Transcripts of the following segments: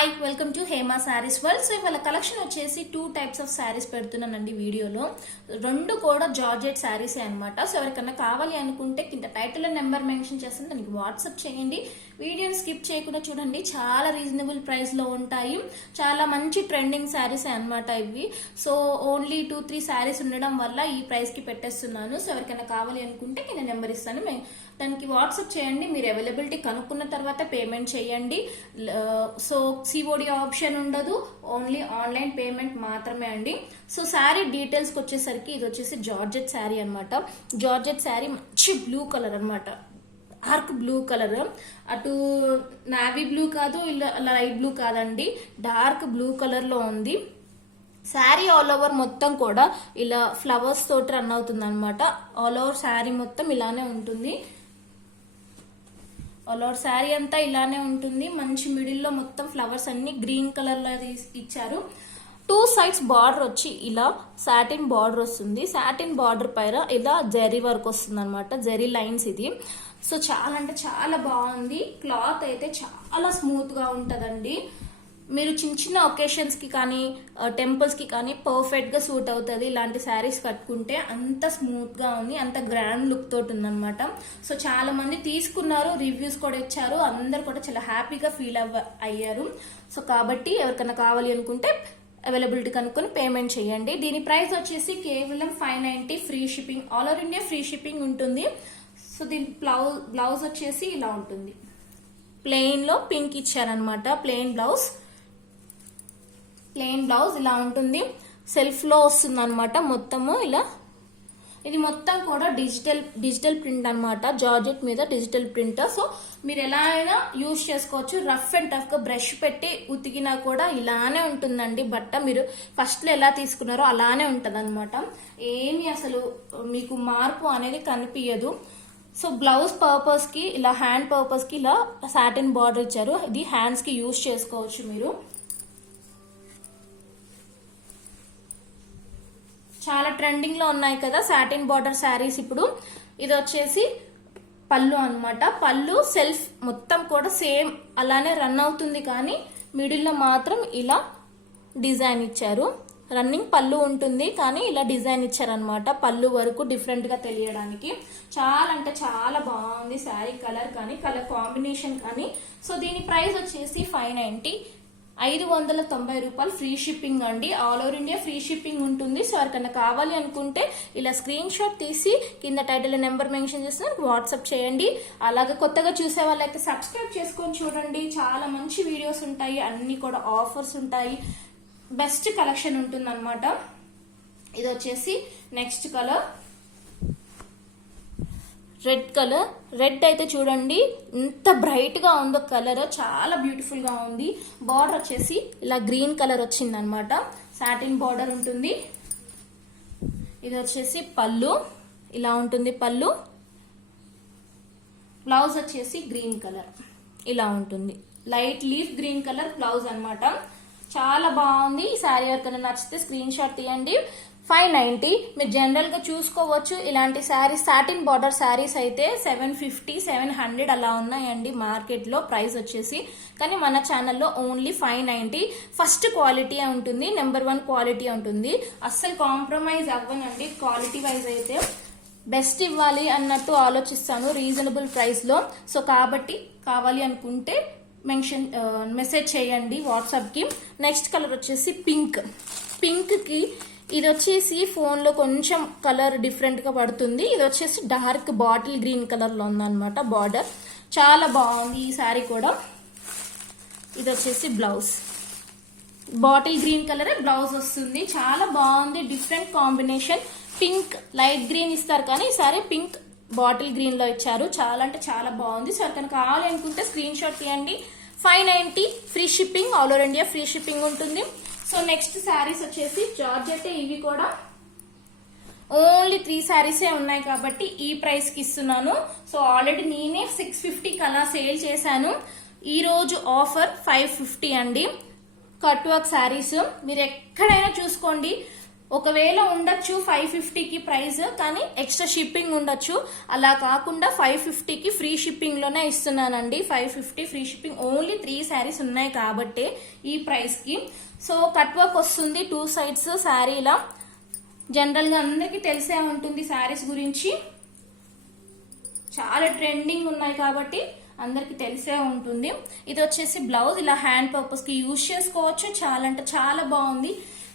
Hi welcome to Hema saris world. So ఇవాళ collection వచ్చేసి 2 types of saris పెడుతున్నానండి వీడియోలో. రెండు కూడా జార్జెట్ శారీసే అనమాట. సో ఎవరికన్నా కావాలి అనుకుంటే కింద టైటిల్ నెంబర్ మెన్షన్ చేస్తాను, దానికి వాట్సాప్ చేయండి. వీడియోని స్కిప్ చేయకుండా చూడండి, చాలా రీజనబుల్ ప్రైస్ లో ఉంటాయి. చాలా మంచి ట్రెండింగ్ శారీస్ అనమాట ఇవి. సో ఓన్లీ 2-3 శారీస్ ఉండడం వల్ల ఈ ప్రైస్ కి పెట్టేస్తున్నాను. సో ఎవరికైనా కావాలి అనుకుంటే కింద నెంబర్ ఇస్తాను, దానికి వాట్సాప్ చేయండి. మీరు అవైలబిలిటీ కనుక్కున్న తర్వాత పేమెంట్ చేయండి. సో సిఓడి ఆప్షన్ ఉండదు, ఓన్లీ ఆన్లైన్ పేమెంట్ మాత్రమే అండి. సో శారీ డీటెయిల్స్కి వచ్చేసరికి ఇది వచ్చేసి జార్జెట్ శారీ అనమాట. జార్జెట్ శారీ మంచి బ్లూ కలర్ అనమాట, డార్క్ బ్లూ కలర్. అటు నావీ బ్లూ కాదు, ఇలా లైట్ బ్లూ కాదండి, డార్క్ బ్లూ కలర్ లో ఉంది. శారీ ఆల్ ఓవర్ మొత్తం కూడా ఇలా ఫ్లవర్స్ తోటి రన్ అవుతుంది అనమాట. ఆల్ ఓవర్ శారీ మొత్తం ఇలానే ఉంటుంది. ఆల్ ఓవర్ శారీ అంతా ఇలానే ఉంటుంది. మంచి మిడిల్ లో మొత్తం ఫ్లవర్స్ అన్ని గ్రీన్ కలర్ లో ఇచ్చారు. 2 సైడ్స్ బార్డర్ వచ్చి ఇలా సాటిన్ బార్డర్ వస్తుంది. సాటిన్ బార్డర్ పైన ఇలా జరీ వర్క్ వస్తుంది అనమాట, జరీ లైన్స్ ఇది. సో చాలా అంటే చాలా బాగుంది. క్లాత్ అయితే చాలా స్మూత్ గా ఉంటదండి. మీరు చిన్న చిన్న ఒకేషన్స్ కి కానీ టెంపుల్స్ కి కానీ పర్ఫెక్ట్ గా సూట్ అవుతుంది. ఇలాంటి శారీస్ కట్టుకుంటే అంత స్మూత్ గా ఉంది, అంత గ్రాండ్ లుక్ తోటి ఉందన్నమాట. సో చాలా మంది తీసుకున్నారు, రివ్యూస్ కూడా ఇచ్చారు, అందరు కూడా చాలా హ్యాపీగా ఫీల్ అయ్యారు. సో కాబట్టి ఎవరికైనా కావాలి అనుకుంటే అవైలబిలిటీ కనుక్కొని పేమెంట్ చేయండి. దీని ప్రైస్ వచ్చేసి కేవలం 590, free shipping, all over India free shipping ఉంటుంది. సో దీని బ్లౌజ్ వచ్చేసి ఇలా ఉంటుంది, ప్లెయిన్ లో పింక్ ఇచ్చారనమాట. ప్లెయిన్ బ్లౌజ్ ఇలా ఉంటుంది. సెల్ఫ్ లో వస్తుంది అనమాట మొత్తము ఇలా. ఇది మొత్తం కూడా డిజిటల్ ప్రింట్ అనమాట, జార్జెట్ మీద డిజిటల్ ప్రింట్. సో మీరు ఎలా అయినా యూజ్ చేసుకోవచ్చు. రఫ్ అండ్ టఫ్ గా బ్రష్ పెట్టి ఉతికినా కూడా ఇలానే ఉంటుందండి బట్ట. మీరు ఫస్ట్ లో ఎలా తీసుకున్నారో అలానే ఉంటది అనమాట. ఏమి అసలు మీకు మార్పు అనేది కనిపించదు. సో బ్లౌజ్ పర్పస్ కి ఇలా, హ్యాండ్ పర్పస్ కి ఇలా సాటిన్ బార్డర్ ఇచ్చారు. ఇది హ్యాండ్స్ కి యూజ్ చేసుకోవచ్చు మీరు. చాలా ట్రెండింగ్ లో ఉన్నాయి కదా సాటిన్ బార్డర్ శారీస్ ఇప్పుడు. ఇది వచ్చేసి పళ్ళు అనమాట. పళ్ళు సెల్ఫ్ మొత్తం కూడా సేమ్ అలానే రన్ అవుతుంది, కానీ మిడిల్ లో మాత్రం ఇలా డిజైన్ ఇచ్చారు. రన్నింగ్ పళ్ళు ఉంటుంది కానీ ఇలా డిజైన్ ఇచ్చారనమాట, పళ్ళు వరకు డిఫరెంట్ గా తెలియడానికి. చాలా అంటే చాలా బాగుంది శారీ కలర్ కానీ, కలర్ కాంబినేషన్ కానీ. సో దీని ప్రైస్ వచ్చేసి 590, 590 రూపాయలు, ఫ్రీ షిప్పింగ్ అండి. All over India free shipping ఉంటుంది. సో ఎవరికన్నా కావాలి అనుకుంటే ఇలా స్క్రీన్ షాట్ తీసి కింద టైటిల్ నెంబర్ మెన్షన్ చేస్తే వాట్సాప్ చేయండి. అలాగే కొత్తగా చూసే వాళ్ళైతే సబ్స్క్రైబ్ చేసుకొని చూడండి, చాలా మంచి వీడియోస్ ఉంటాయి, అన్ని కూడా ఆఫర్స్ ఉంటాయి, బెస్ట్ కలెక్షన్ ఉంటుంది అనమాట. ఇది వచ్చేసి next colour red colour. Red అయితే చూడండి ఎంత బ్రైట్ గా ఉందో కలర్, చాలా బ్యూటిఫుల్ గా ఉంది. బార్డర్ వచ్చేసి ఇలా గ్రీన్ కలర్ వచ్చింది అనమాట, సాటిన్ బార్డర్ ఉంటుంది. ఇది వచ్చేసి పళ్ళు, ఇలా ఉంటుంది పళ్ళు. బ్లౌజ్ వచ్చేసి గ్రీన్ కలర్ ఇలా ఉంటుంది, light leaf green colour blouse అనమాట. చాలా బాగుంది. ఈ శారీ ఎవరికైనా నచ్చితే స్క్రీన్ షాట్ తీయండి. 590 మీరు జనరల్ గా చూసుకోవచ్చు. ఇలాంటి శారీస్ సాటిన్ బార్డర్ శారీస్ అయితే 750, 700 అలా ఉన్నాయండి మార్కెట్ లో ప్రైస్ వచ్చేసి. కానీ మన ఛానల్లో ఓన్లీ 590. ఫస్ట్ క్వాలిటీ ఉంటుంది, నెంబర్ 1 క్వాలిటీ ఉంటుంది. అస్సలు కాంప్రమైజ్ అవ్వనండి. క్వాలిటీ వైజ్ అయితే బెస్ట్ ఇవ్వాలి అన్నట్టు ఆలోచిస్తాను రీజనబుల్ ప్రైస్ లో. సో కాబట్టి కావాలి అనుకుంటే మెసేజ్ చేయండి వాట్సాప్ కి. నెక్స్ట్ కలర్ వచ్చేసి పింక్ కి ఇది వచ్చేసి ఫోన్ లో కొంచెం కలర్ డిఫరెంట్ గా పడుతుంది. ఇది వచ్చేసి డార్క్ బాటిల్ గ్రీన్ కలర్ లో ఉందన్నమాట బార్డర్. చాలా బాగుంది ఈ శారీ కూడా. ఇది వచ్చేసి blouse, bottle green colour blouse వస్తుంది. చాలా బాగుంది, different combination. Pink light green ఇస్తారు కానీ ఈసారి పింక్ బాటిల్ గ్రీన్ లో ఇచ్చారు. చాలా అంటే చాలా బాగుంది. సో కనుక కావాలి అనుకుంటే స్క్రీన్ షాట్ తీయండి. 590, free shipping, all over India free shipping ఉంటుంది. సో నెక్స్ట్ శారీస్ వచ్చేసి జార్జెట్. ఇవి కూడా ఓన్లీ 3 శారీసే ఉన్నాయి కాబట్టి ఈ ప్రైస్ కి ఇస్తున్నాను. సో ఆల్రెడీ నేనే 650 అలా సేల్ చేశాను. ఈ రోజు ఆఫర్ 550 అండి. కట్ వర్క్ శారీస్ మీరు ఎక్కడైనా చూసుకోండి, ఒకవేళ ఉండొచ్చు 550కి ప్రైస్, కానీ ఎక్స్ట్రా షిప్పింగ్ ఉండొచ్చు. అలా కాకుండా 550కి ఫ్రీ షిప్పింగ్ లోనే ఇస్తున్నానండి. 550 ఫ్రీ షిప్పింగ్. ఓన్లీ 3 శారీస్ ఉన్నాయి కాబట్టి ఈ ప్రైస్ కి. సో కట్ వర్క్ వస్తుంది 2 సైడ్స్ శారీలా. జనరల్ గా అందరికి తెలిసే ఉంటుంది శారీస్ గురించి, చాలా ట్రెండింగ్ ఉన్నాయి కాబట్టి అందరికి తెలిసే ఉంటుంది. ఇది వచ్చేసి బ్లౌజ్, ఇలా హ్యాండ్ పర్పస్ కి యూజ్ చేసుకోవచ్చు. చాలా అంటే చాలా బాగుంది.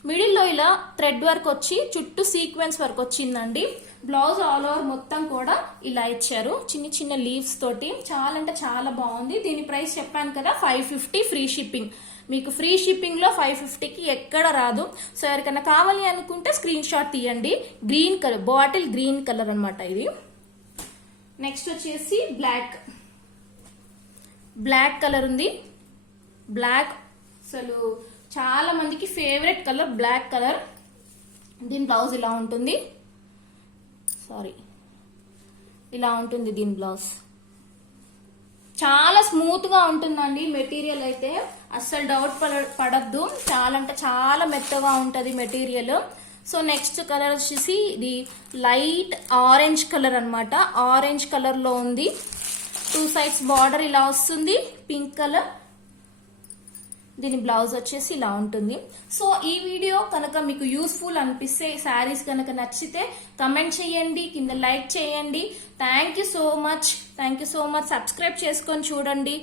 మిడిల్ లో ఇలా థ్రెడ్ వర్క్ వచ్చి చుట్టూ సీక్వెన్స్ వర్క్ వచ్చిందండి. బ్లౌజ్ ఆల్ ఓవర్ మొత్తం కూడా ఇలా ఇచ్చారు చిన్న చిన్న లీవ్స్ తోటి. చాలా అంటే చాలా బాగుంది. దీని ప్రైస్ చెప్పాను కదా 550 ఫ్రీ షిప్పింగ్. మీకు ఫ్రీ షిప్పింగ్ లో 550కి ఎక్కడ రాదు. సో ఎవరికైనా కావాలి అనుకుంటే స్క్రీన్ షాట్ తీయండి. Green colour, bottle green colour అన్నమాట ఇది. నెక్స్ట్ వచ్చేసి బ్లాక్ కలర్ ఉంది. బ్లాక్ అసలు చాలా మందికి ఫేవరెట్ కలర్ బ్లాక్ కలర్. దీని బ్లౌజ్ ఇలా ఉంటుంది. ఇలా ఉంటుంది దీని బ్లౌజ్. చాలా స్మూత్ గా ఉంటుందండి మెటీరియల్ అయితే, అస్సలు డౌట్ పడద్దు. చాలా అంటే చాలా మెత్తగా ఉంటది మెటీరియల్. సో నెక్స్ట్ కలర్ వచ్చేసి ఇది లైట్ ఆరెంజ్ కలర్ అన్నమాట. ఆరెంజ్ కలర్ లో ఉంది. 2 సైడ్స్ బార్డర్ ఇలా వస్తుంది పింక్ కలర్. దీని బ్లౌజ్ వచ్చేసి ఇలా ఉంటుంది. సో ఈ వీడియో కనుక మీకు యూస్ఫుల్ అనిపిస్తే, శారీస్ కనుక నచ్చితే కమెంట్ చేయండి, కింద లైక్ చేయండి. Thank you so much. Subscribe చేసుకొని చూడండి.